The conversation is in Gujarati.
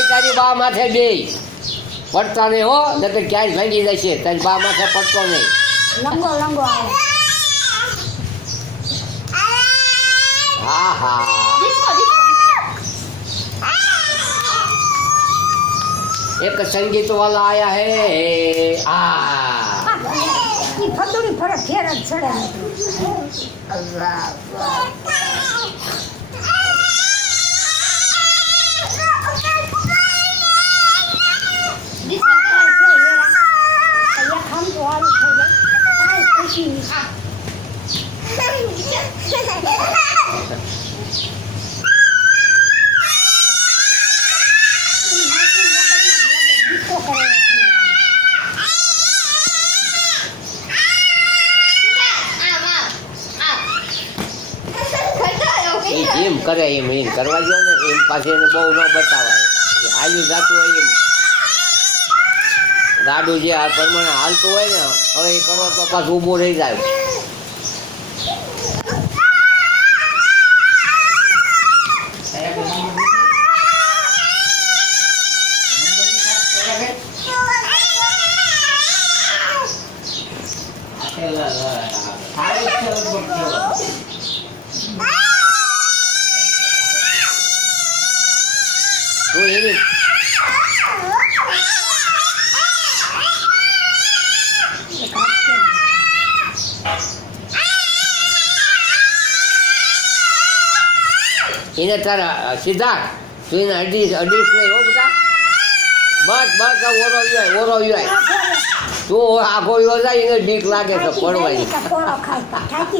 નહીં તારી બા માથે બે પડતા નહીં હો ને તો ક્યાંય ભાંગી જશે તારી બા માથે પડતો નહીં લંગો લંગો આવે હા હા एक संगीत वाला आया है ये फतुड़ी फरक फेर चढ़े अल्लाह એમ કરે એમ કરવા જો ને એમ પાસે એને બહુ ન બતાવાય હાલ્યું જાતું હોય એમ ગાડું જે આ પ્રમાણે હાલતું હોય ને હવે એ કરો તો પાછું ઊભું રહી જાય તો એની એને તારા સિદ્ધાર્થ તું એને અડીશ નહીં હો બધા બસ બસ ઓરો તું આખો જાય એને બીક લાગે તો પડવાની